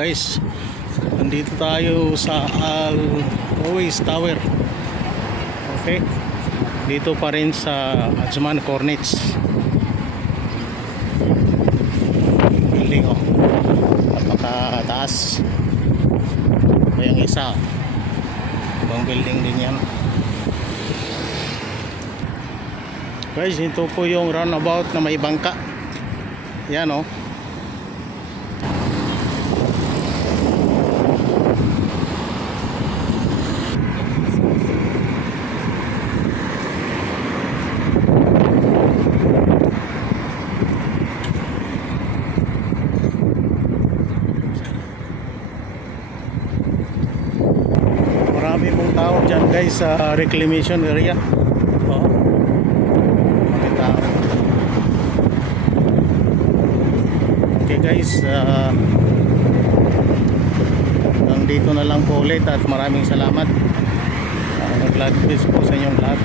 Guys, nandito tayo sa Always Tower. Okay, dito pa rin sa Ajman Cornets building. Oh, napakataas pa yung isa, ibang building din yan. Guys, ito po yung roundabout na may bangka. Yan oh. Marami pong tao dyan guys sa reclamation area. Oh, marami tao. Okay guys, hanggang dito na lang po ulit at maraming salamat. God bless po sa inyong lahat.